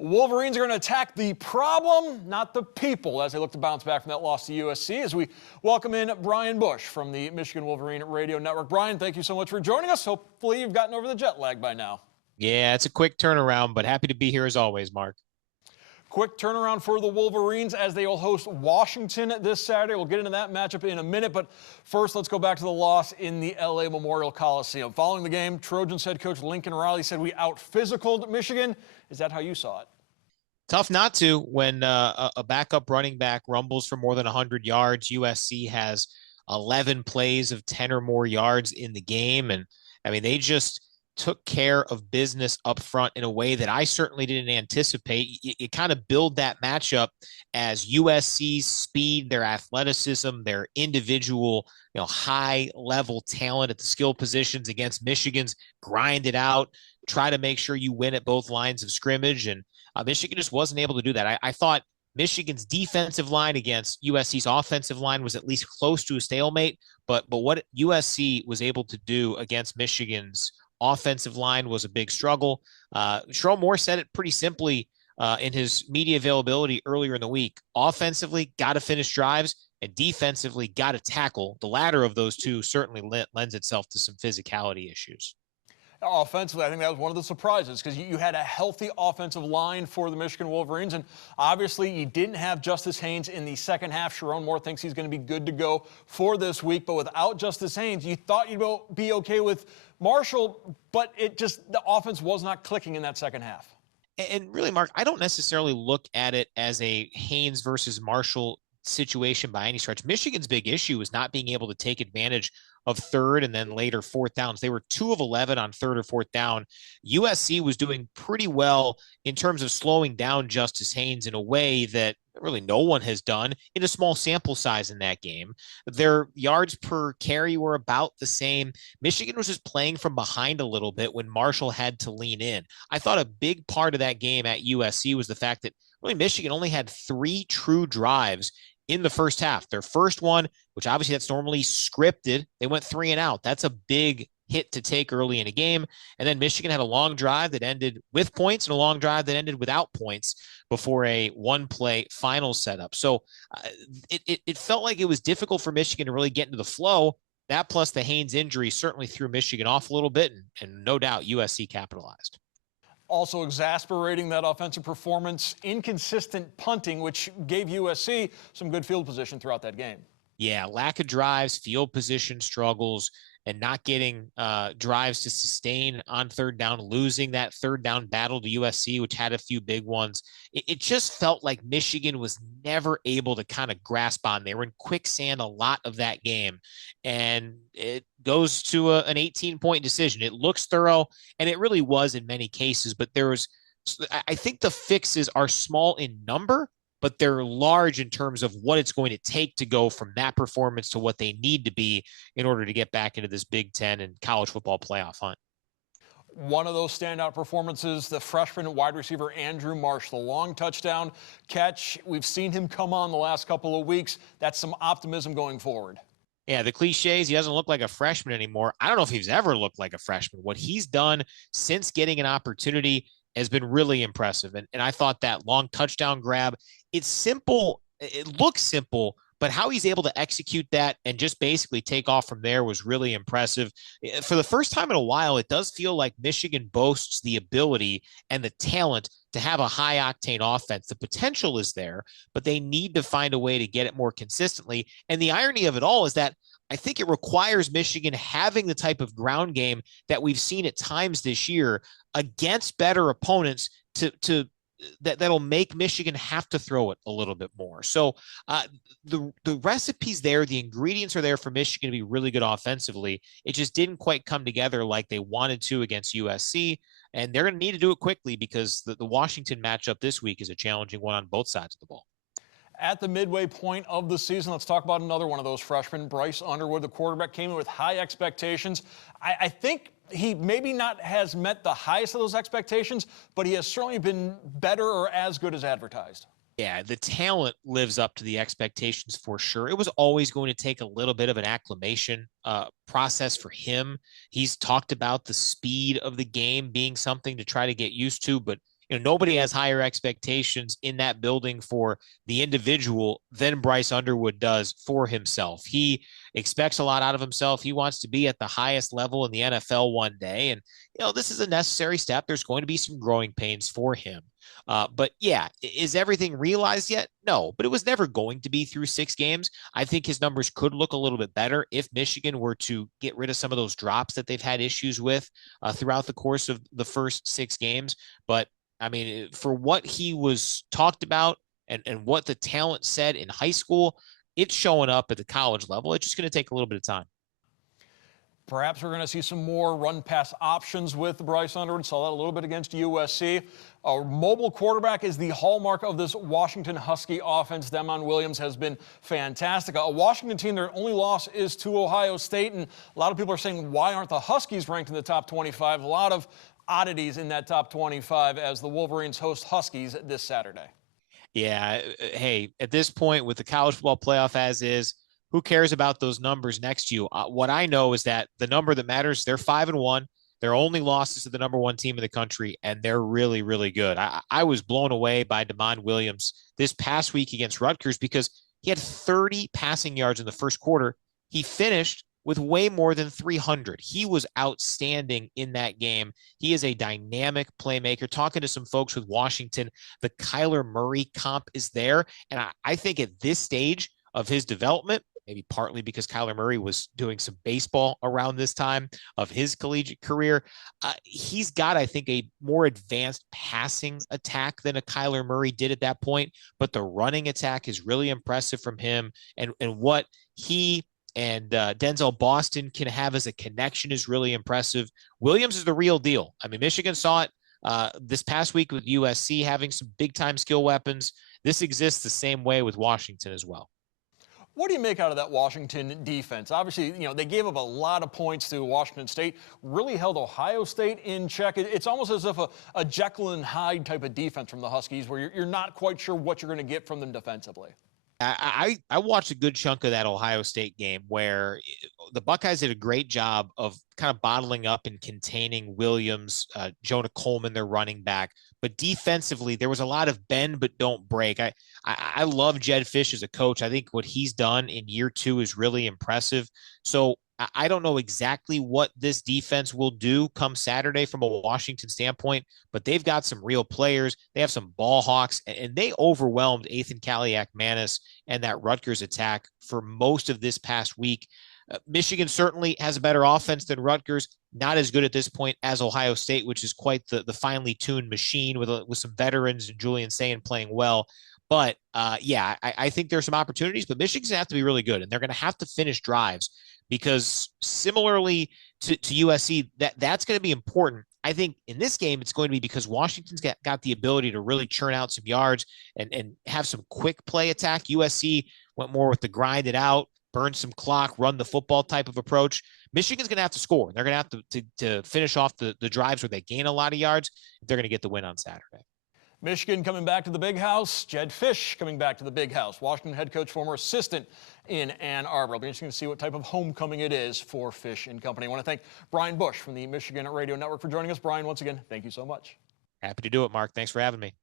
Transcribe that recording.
Wolverines are going to attack the problem, not the people, as they look to bounce back from that loss to USC. As we welcome in Brian Boesch from the Michigan Wolverine Radio Network. Brian, thank you so much for joining us. Hopefully you've gotten over the jet lag by now. Yeah, it's a quick turnaround, but happy to be here as always, Mark. Quick turnaround for the Wolverines as they will host Washington this Saturday. We'll get into that matchup in a minute, but first let's go back to the loss in the LA Memorial Coliseum. Following the game, Trojans head coach Lincoln Riley said we out-physicaled Michigan. Is that how you saw it? Tough not to when a backup running back rumbles for more than 100 yards. USC has 11 plays of 10 or more yards in the game, and I mean, they just took care of business up front in a way that I certainly didn't anticipate. You kind of build that matchup as USC's speed, their athleticism, their individual, high level talent at the skill positions against Michigan's grind it out, try to make sure you win at both lines of scrimmage. And Michigan just wasn't able to do that. I thought Michigan's defensive line against USC's offensive line was at least close to a stalemate, but what USC was able to do against Michigan's offensive line was a big struggle. Sherrone Moore said it pretty simply in his media availability earlier in the week. Offensively, got to finish drives, and defensively, got to tackle. The latter of those two certainly lends itself to some physicality issues. Offensively, I think that was one of the surprises because you had a healthy offensive line for the Michigan Wolverines, and obviously you didn't have Justice Haynes in the second half. Sherrone Moore thinks he's going to be good to go for this week, but without Justice Haynes, you thought you'd be okay with Marshall, but the offense was not clicking in that second half. And really, Mark, I don't necessarily look at it as a Haynes versus Marshall situation by any stretch. Michigan's big issue is not being able to take advantage of third and then later fourth downs. They were 2 of 11 on third or fourth down. USC was doing pretty well in terms of slowing down Justice Haynes in a way that really no one has done in a small sample size in that game. Their yards per carry were about the same. Michigan was just playing from behind a little bit when Marshall had to lean in. I thought a big part of that game at USC was the fact that really Michigan only had 3 true drives in the first half. Their first one, which obviously that's normally scripted, they went 3 and out. That's a big hit to take early in a game. And then Michigan had a long drive that ended with points and a long drive that ended without points before a one-play final setup. So it felt like it was difficult for Michigan to really get into the flow. That plus the Haynes injury certainly threw Michigan off a little bit, and no doubt USC capitalized. Also exasperating that offensive performance, inconsistent punting, which gave USC some good field position throughout that game. Yeah, lack of drives, field position struggles, and not getting drives to sustain on third down, losing that third down battle to USC, which had a few big ones. It just felt like Michigan was never able to kind of grasp on. They were in quicksand a lot of that game, and it goes to an 18-point decision. It looks thorough, and it really was in many cases, but I think the fixes are small in number, but they're large in terms of what it's going to take to go from that performance to what they need to be in order to get back into this Big Ten and college football playoff hunt. One of those standout performances, the freshman wide receiver Andrew Marsh, the long touchdown catch. We've seen him come on the last couple of weeks. That's some optimism going forward. Yeah, the cliches, he doesn't look like a freshman anymore. I don't know if he's ever looked like a freshman. What he's done since getting an opportunity has been really impressive. And I thought that long touchdown grab, it's simple. It looks simple, but how he's able to execute that and just basically take off from there was really impressive. For the first time in a while, it does feel like Michigan boasts the ability and the talent to have a high octane offense. The potential is there, but they need to find a way to get it more consistently. And the irony of it all is that I think it requires Michigan having the type of ground game that we've seen at times this year against better opponents that'll make Michigan have to throw it a little bit more. So the recipe's there, the ingredients are there for Michigan to be really good offensively. It just didn't quite come together like they wanted to against USC, and they're going to need to do it quickly because the Washington matchup this week is a challenging one on both sides of the ball. At the midway point of the season, let's talk about another one of those freshmen. Bryce Underwood, the quarterback, came in with high expectations. I think he maybe not has met the highest of those expectations, but he has certainly been better or as good as advertised. Yeah, the talent lives up to the expectations for sure. It was always going to take a little bit of an acclimation process for him. He's talked about the speed of the game being something to try to get used to, but nobody has higher expectations in that building for the individual than Bryce Underwood does for himself. He expects a lot out of himself. He wants to be at the highest level in the NFL one day. And, this is a necessary step. There's going to be some growing pains for him. But yeah, is everything realized yet? No, but it was never going to be through 6 games. I think his numbers could look a little bit better if Michigan were to get rid of some of those drops that they've had issues with throughout the course of the first 6 games. But I mean, for what he was talked about and what the talent said in high school, it's showing up at the college level. It's just going to take a little bit of time. Perhaps we're going to see some more run-pass options with Bryce Underwood. Saw that a little bit against USC. A mobile quarterback is the hallmark of this Washington Husky offense. Demond Williams has been fantastic. A Washington team, their only loss is to Ohio State, and a lot of people are saying, why aren't the Huskies ranked in the top 25? A lot of oddities in that top 25 as the Wolverines host Huskies this Saturday. Yeah, hey, at this point with the college football playoff as is, who cares about those numbers next to you? What I know is that the number that matters, they're 5-1. Their only losses to the number 1 team in the country, and they're really, really good. I was blown away by Demond Williams this past week against Rutgers because he had 30 passing yards in the first quarter. He finished with way more than 300. He was outstanding in that game. He is a dynamic playmaker. Talking to some folks with Washington, the Kyler Murray comp is there. And I think at this stage of his development, maybe partly because Kyler Murray was doing some baseball around this time of his collegiate career, he's got, I think, a more advanced passing attack than a Kyler Murray did at that point. But the running attack is really impressive from him. And what he and Denzel Boston can have as a connection is really impressive. Williams is the real deal. I mean, Michigan saw it this past week with USC having some big-time skill weapons. This exists the same way with Washington as well. What do you make out of that Washington defense? Obviously, they gave up a lot of points to Washington State, really held Ohio State in check. It's almost as if a Jekyll and Hyde type of defense from the Huskies where you're not quite sure what you're going to get from them defensively. I watched a good chunk of that Ohio State game where the Buckeyes did a great job of kind of bottling up and containing Williams, Jonah Coleman, their running back. But defensively, there was a lot of bend but don't break. I love Jed Fish as a coach. I think what he's done in year 2 is really impressive. So I don't know exactly what this defense will do come Saturday from a Washington standpoint, but they've got some real players. They have some ball hawks, and they overwhelmed Ethan Kaliak-Manis and that Rutgers attack for most of this past week. Michigan certainly has a better offense than Rutgers, not as good at this point as Ohio State, which is quite the finely tuned machine with some veterans and Julian Sayin playing well. But yeah, I think there's some opportunities, but Michigan's going to have to be really good, and they're going to have to finish drives because similarly to USC, that's going to be important. I think in this game, it's going to be because Washington's got the ability to really churn out some yards and have some quick play attack. USC went more with the grind it out, burn some clock, run the football type of approach. Michigan's going to have to score. They're going to have to finish off the drives where they gain a lot of yards if they're going to get the win on Saturday. Michigan coming back to the big house. Jed Fish coming back to the big house. Washington head coach, former assistant in Ann Arbor. It'll be interesting to see what type of homecoming it is for Fish and company. I want to thank Brian Bush from the Michigan Radio Network for joining us. Brian, once again, thank you so much. Happy to do it, Mark. Thanks for having me.